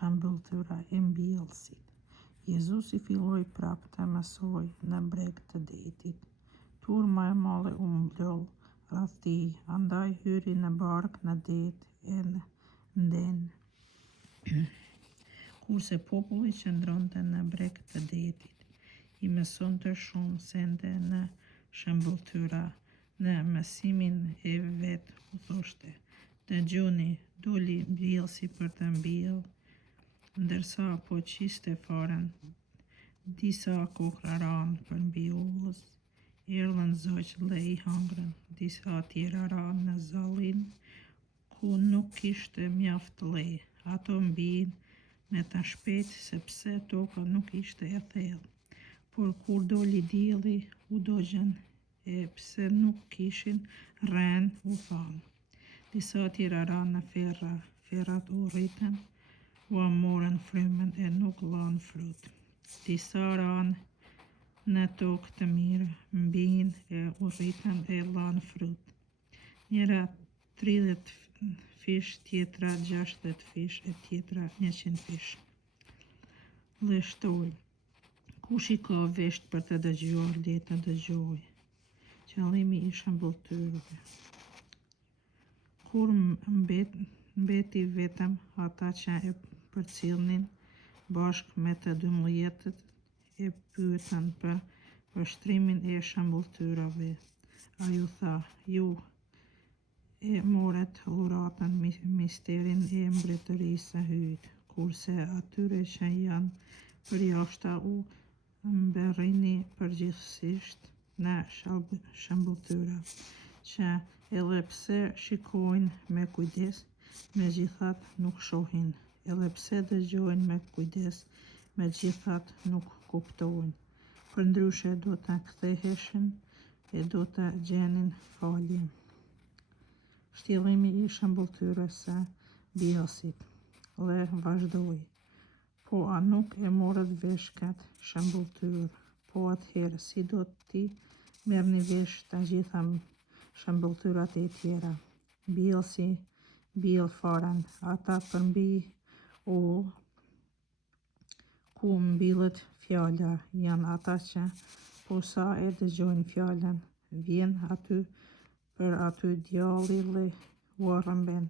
Shëmbëltyra e mbjellësit. Jezusi filloi prapë të mësoj në breg të detit. Turma e madhe u mblodh rreth tij, andaj hyri në barkë në det e nden. Kurse populli qëndronte në breg të detit, I mësonte shumë sende në shëmbëltyra. Në mësimin e vet u thoshte: "Dëgjoni, doli mbjellësi për të mbjellë." Ndërsa po qiste faren, disa kokra ranë për mbi ullës. Erdhën zogjë dhe I hangrën. Disa tjera ranë në zallin ku nuk kishte mjaft le. Ato mbijnë me të shpejtë sepse toka nuk ishte e thellë. Por kur doli dielli, u dogjën e pse nuk kishin rrenë u thanë. Disa tjera ranë në ferra. Ferrat u rritën, u morën frymën e nuk lanë frut. Disa ranë në tokë të mirë, mbijnë e u rritën e lanë frut. Njëra 30 fish, tjetra 60 fish e tjetra 100 fish. Dhe shtoi: "Kush I ka vesh për të dëgjuar, le të dëgjojë." Qëllimi I shëmbëltyrave. Kur mbeti vetëm ata që e përcjellnin bashkë me të 12-tët, e pyetën për vështrimin e shëmbëltyrave. Ai u tha: "Ju e morët dhuratën, misterin e mbretërisë së hyjtë, kurse atyre që janë përjashta u mbërrini përgjithsisht në shëmbëltyra, që edhe pse shikojnë me kujdes, megjithatë nuk shohin, edhe pse dëgjojnë me kujdes, megjithatë nuk kuptojnë. Përndryshe do të ktheheshin e do të gjenin falje." Shtjellimi I shëmbëltyrës së mbjellësit. Dhe vazhdoi: "Po a nuk e morët vesh këtë shëmbëltyrë? Po atëherë si do t'i merrni vesh të gjitha shëmbëltyrat e tjera?" Mbjellësi mbjell faren. Ata përmbi ull ku mbillet fjala janë ata që posa e dëgjojnë fjalën, vjen aty për aty djalli dhe ua rrëmben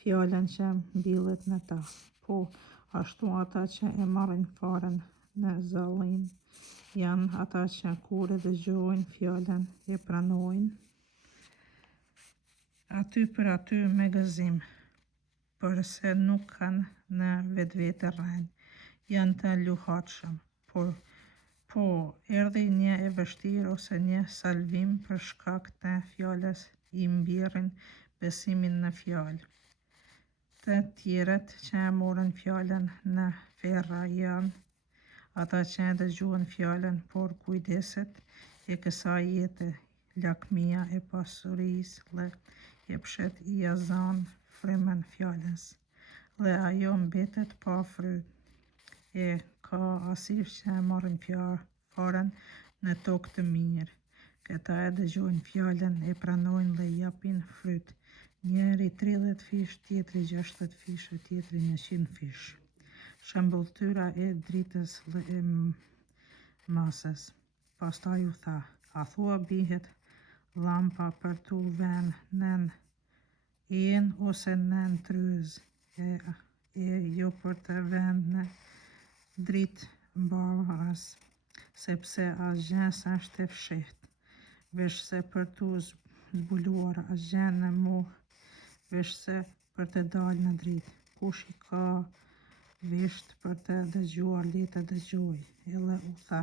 fjalën që mbillet në ta. Po ashtu ata që e marrin faren në zallin janë ata që kur e dëgjojnë fjalën e pranojnë aty për aty me gëzim, përse nuk kanë në vetvete rrenë, janë të luhatshëm. Po erdhi një e vështirë ose një salvim për shkak të fjalës, I mbjerrin besimin në fjalë. Të tjerët që e morën fjalën në ferra janë ata që dëgjojnë fjalën, por kujdeset e kësaj jete, lakmia e pasurisë dhe jepshet I azan frymën fjalës, dhe ajo mbetet pa fryt. E ka asysh që e marrin faren në tokë të mirë. Këta e dëgjojnë fjalën, e pranojnë dhe japin fryt. Njëri 30 fish, tjetri 60 fish e tjetri 100 fish. Shëmbëltyra e dritës dhe e masës. Pastaj u tha: "A thua bihet llampa për t'u vënë nën yjen ose nën tryez, e jo për të vënë në dritë mbarës, sepse asgjë s'është e fshehtë, veçse për t'u zbuluar, asgjë në moh, veçse për të dalë në dritë. Kush I ka vesht për të dëgjuar, le të dëgjojë." Edhe u tha: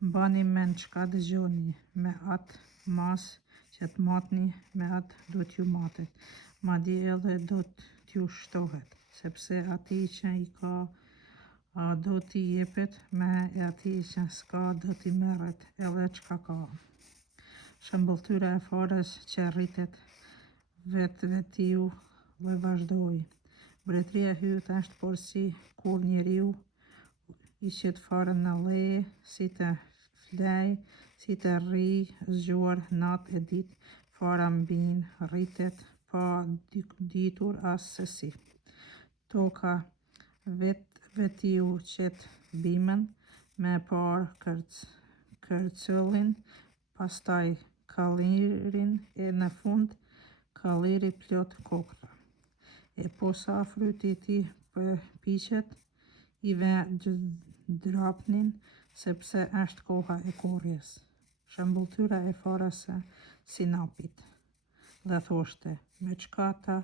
"Mbani mend çka dëgjoni, me atë masë që t'matni, me atë do t'ju matet, madje edhe do t'ju shtohet, sepse atij që I ka do t'i jepet, me atij që s'ka do t'i merret edhe çka ka." Shëmbëltyra e farës që rritet vetvetiu dhe vazhdoi: "Mbretëria e hyjtë është por si kur njeriu I qet faren në leje, si të flej, si të rrijë zgjuar natë e ditë, fara mbin, rritet pa ditur as se si. Toka vetiu qetë bimën, me parë kërcëllin, pastaj kallirin e në fund kalliri plot kokra. E posa fryti ti përpiqet I ve drapnin sepse është koha e korrjes. Shëmbulltyra e fare së sinapit. Dhe thoshte, me çka ta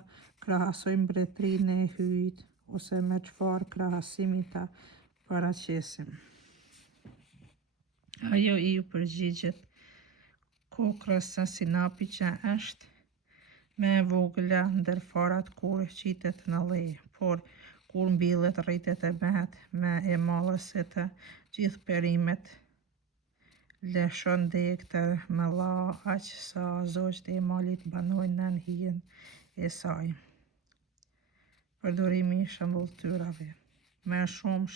krahasojmë mbretërinë e hyjit, ose me çfarë krahasimi ta paraqesim. Ajo I përgjigjet kokrës së sinapit që është me vogla ndër farat kur qitet në le, por kur mbillet rritet e bëhet me e madhe se të gjithë perimet lëshon deg të mëlla aq sa zogjt e malit banojnë nën hijen e saj. Përdorimi I shëmbulltyrave. Me shumë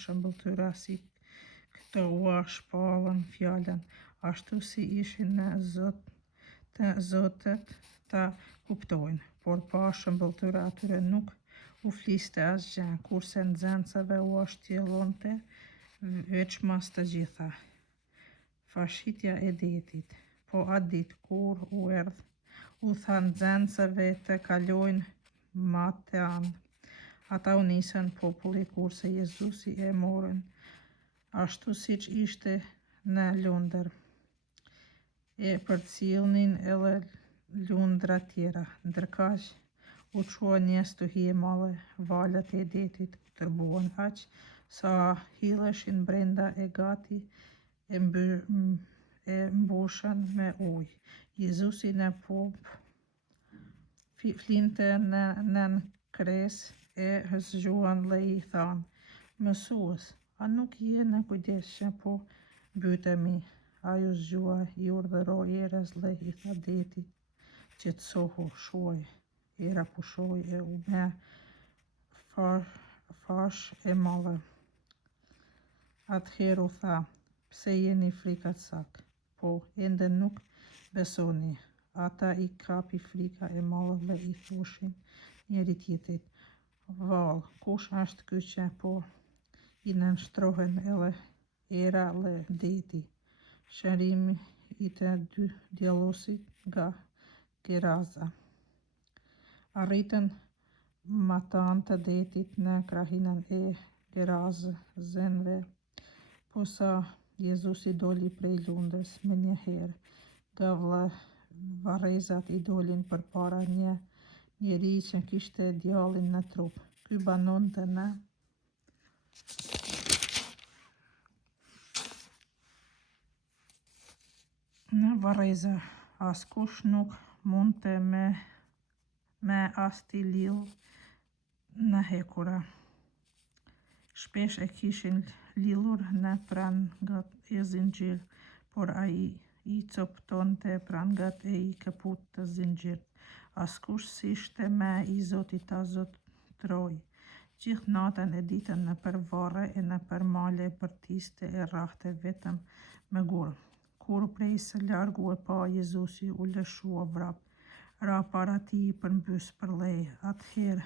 shëmbulltyra si këto ua shpallën fjalën ashtu si ishin në Zotët ta kuptojnë, por pa shëmbulltyra atyre nuk u fliste asgjë, kurse nxehtësve ua shtjellonte veçmas të gjitha. Fashitja e detit. Po atë ditë kur u erdh, u tha nxehtësve të kalojnë Matean. Ata u nisën populli kurse Jezusi e morën ashtu siç ishte në lundër. E përcjellnin edhe lundra tjera, ndërkaq u çua një stuhi e madhe, valët e detit u tërbuan aq sa hilleshin brenda e gati e mbushën me ujë. Jezusi në popë flinte nën kresë e zgjuan dhe I than, Mësues, a nuk je në kujdes që po mbytemi? Ai u zgjua, I urdhëroi erës dhe I tha detit, qetësohu, shuaj. Era pushoi e u bë fash e madhe. Atëherë u tha, pse jeni frikacak? Po, ende nuk besoni. Ata I kapi frika e madhe dhe I thoshin njëri tjetrit, vallë, kush është ky që po I nënshtrohen edhe era dhe deti? Shërimi I të dy djalosit nga Geraza. Arritën Matan të detit në krahinën e Gerazënve. Posa Jezusi doli prej lundrës menjëherë, nga varrezat I dolin përpara një njeri që kishte djalin në trup. Ky banonte në varreza. Askush nuk mundte me as t'i lidh në hekura. Shpesh e kishin lidhur në prangat e zinxhirit, por ai I coptonte prangat e I kaput të zinxhirit. Askush s'ishte me I Zotit ta zotroj. Gjithë natën e ditën nëpër varre e nëpër male bërtiste e rrahte vetëm me gur. Kur prej së largu e pa Jezusi u lëshua vrap, ra para tij I përmbys për leje. Atëherë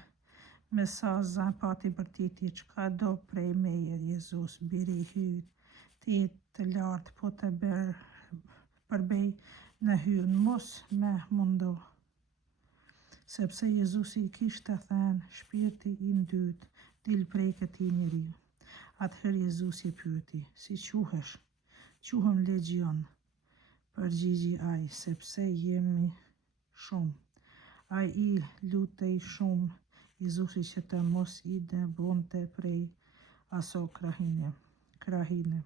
me sa zë pati bërtiti, çka do prej meje, Jezus, biri I hyjit, ti të lartë, po të përbej në hyrën, mos me mundo. Sepse Jezusi I kishte thënë, shpirti I ndyt dil prej këtij njeriu. Atëherë Jezusi e pyeti, si quhesh? Quhem Legjion, përgjigji ai, sepse jemi shumë. Ai I lutej shumë Jezusi që të mos I dëbonte prej aso krahine.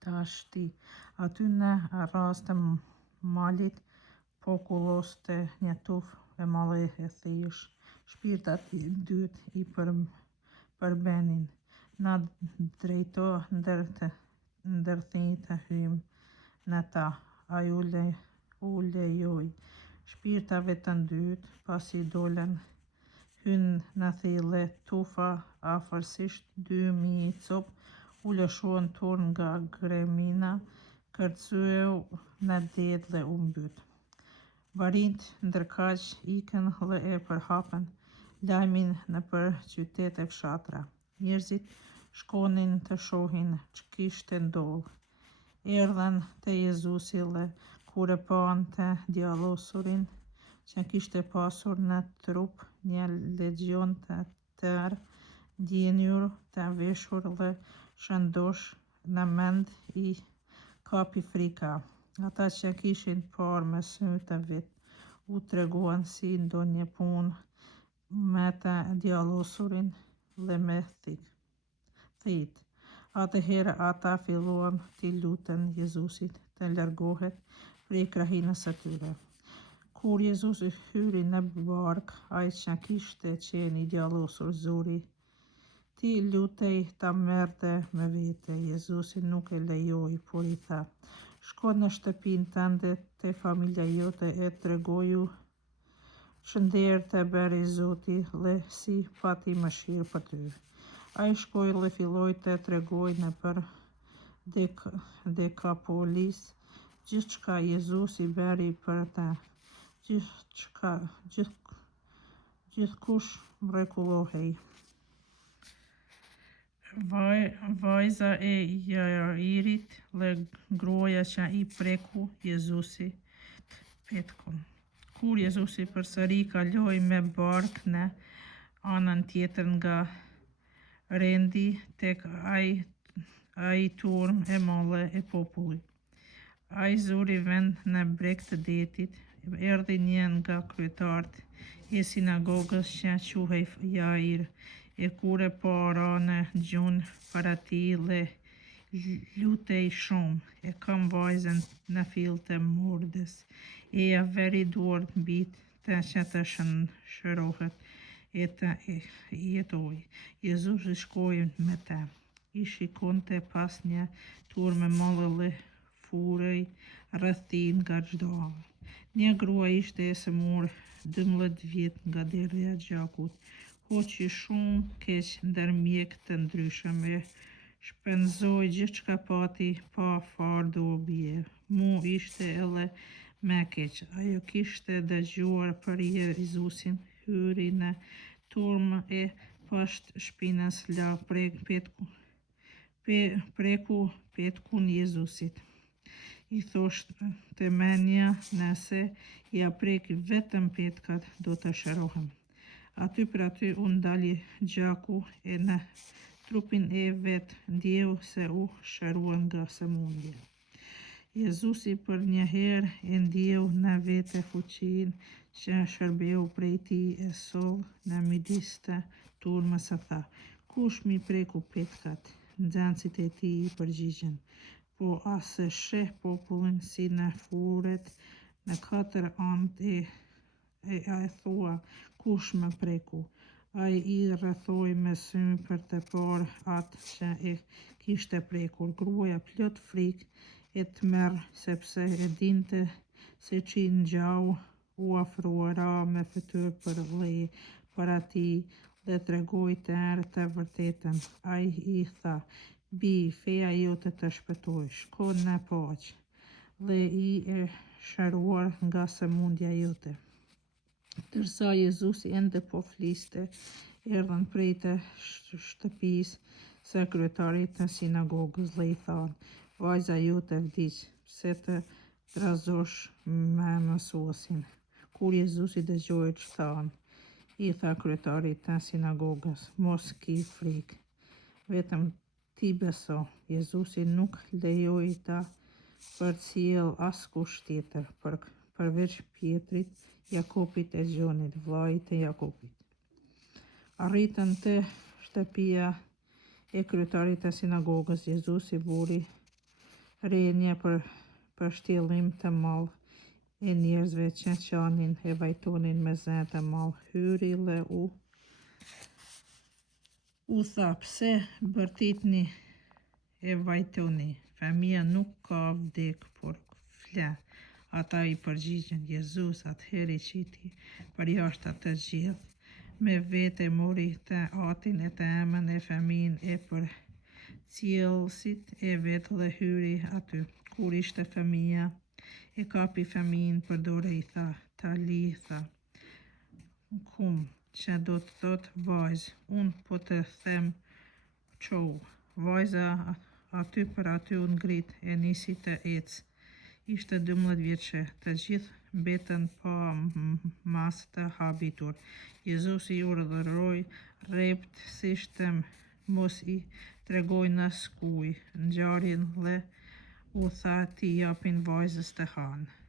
Tashti, aty në rast të malit po kulloste një tufë e madhe e thejsh. Shpirtat I dytë I përbenin, na drejto ndërthini të hyjmë në ta. Ai u lejoi. Shpirtave të dytë, pasi dolën, hynë në thellë. Tufa afërsisht 2000 copë u lëshuan turn nga gremina, kërceu në det dhe u mbyt. Barinjt ndërkaq ikën dhe e përhapën lajmin në për qytet e fshatra. Njerëzit shkonin të shohin që kishte ndodhur. Erdhen te Jezusi dhe kur e pan të djalosurin që kishte pasur në trup një legion të tërë, ndjenjur të veshur dhe shëndosh në mend I kapi frika. Ata që kishin parë me sy të vet u treguan si ndonjë punë me të djalosurin dhe me thit. Atëherë ata filluan t'i luten Jezusit të largohet prej krahinës së tyre. Kur Jezusi hyri në bark, ai që kishte qenë I djallosur zuri t'i lutej ta merrte me vete. Jezusi nuk e lejoi, por I tha: "Shko në shtëpinë tënde te familja jote e tregoju ç'nder të bëri Zoti dhe si pati mëshirë për ty." Ai shkoi dhe filloi të tregoj nëpër Dekapolis gjithçka Jezusi bëri për të. Gjithkush mrekullohej. Vajza e Jairit dhe gruaja që I preku Jezusit petkun. Kur Jezusi përsëri kaloi me bark në anën tjetër nga rendi tek ai turm e madhe e popullit. Ai zuri vend në breg të detit. Erdhi një nga kryetarët e sinagogës që quhej Jair, e kur e pa ra në gjunjë para tij dhe lutej shumë: "E kam vajzën në fill të murdhës, eja veri duart mbi të që të shërohet e të jetoj." Jezusi shkoi me të. I shikonte pas një turm e madhe dhe furej rreth tij nga çdo anë. Një grua ishte e smur 12 vjet nga derdhja e gjakut, hoqi shumë keq ndër mjek të ndryshëm, e shpenzoi gjithçka pati pa far dobi. Mu ishte edhe më keq. Ajo kishte dëgjuar për Jezusin, hyri në turm e poshtë shpinës, la preku petkun Jezusit. I thoshte menja: "Nëse ja prek vetëm petkat, do të shërohem." Aty për aty u ndali gjaku e në trupin e vet ndjeu se u shërua nga sëmundja. Jezusi për një herë e ndjeu në vete fuqinë që shërbeu prej tij, e solli në midis të turmës e tha: "Kush mi preku petkat?" Nxënësit e tij I përgjigjen: "Po a se sheh popullin si na furet në katër anët e thua, kush më preku?" Ai I rrethoi me sy për të parë atë që e kishte prekur. Gruaja plot frikë e tmerr, sepse e dinte se ç'i ngjau, u ofrua ra me fytyrë për atij dhe tregoi tërë të vërtetën. Ai I tha: "Bi, feja jote të shpëtoi, shko në paqe dhe I e shëruar nga sëmundja jote." Ndërsa Jezusi ende po fliste, erdhën prej të shtëpisë së kryetarit të sinagogës dhe I thanë: "Vajza jote vdiq, pse të trazosh me mësuesin?" Kur Jezusi dëgjoi ç'u thanë, I tha kryetarit të sinagogës: "Mos ki frikë, vetëm ti beso." Jezusi nuk lejoi ta përcjell askush tjetër, përveç Pjetrit, Jakobit e Gjonit, vllait të Jakobit. Arritën te shtëpia e kryetarit të sinagogës. Jezusi vuri re një përshtjellim të madh e njerëzve që qanin e vajtonin me zë të madh. Hyri dhe u tha: "Pse bërtitni e vajtoni? Fëmia nuk ka vdek, por flet." Ata I përgjigjen: "Jezus." Atëherë I qiti përjashtë atë gjithë. Me vete mori të atin e të emën e fëmijën e përcjellësit e vet dhe hyri aty. Kur ishte fëmia, e kapi fëmijën për dorë, I tha: "Talitha kum", që do të thot vajzë. Unë po të them qo. Vajza aty për aty u ngrit e nisi të ecë. Ishte 12 vjeçë, të gjithë mbetën pa mas të habitur. Jezusi i urdhëroi rreptësisht të mos i tregojnë askuj ngjarjen dhe u tha t'i japin vajzës të hanë.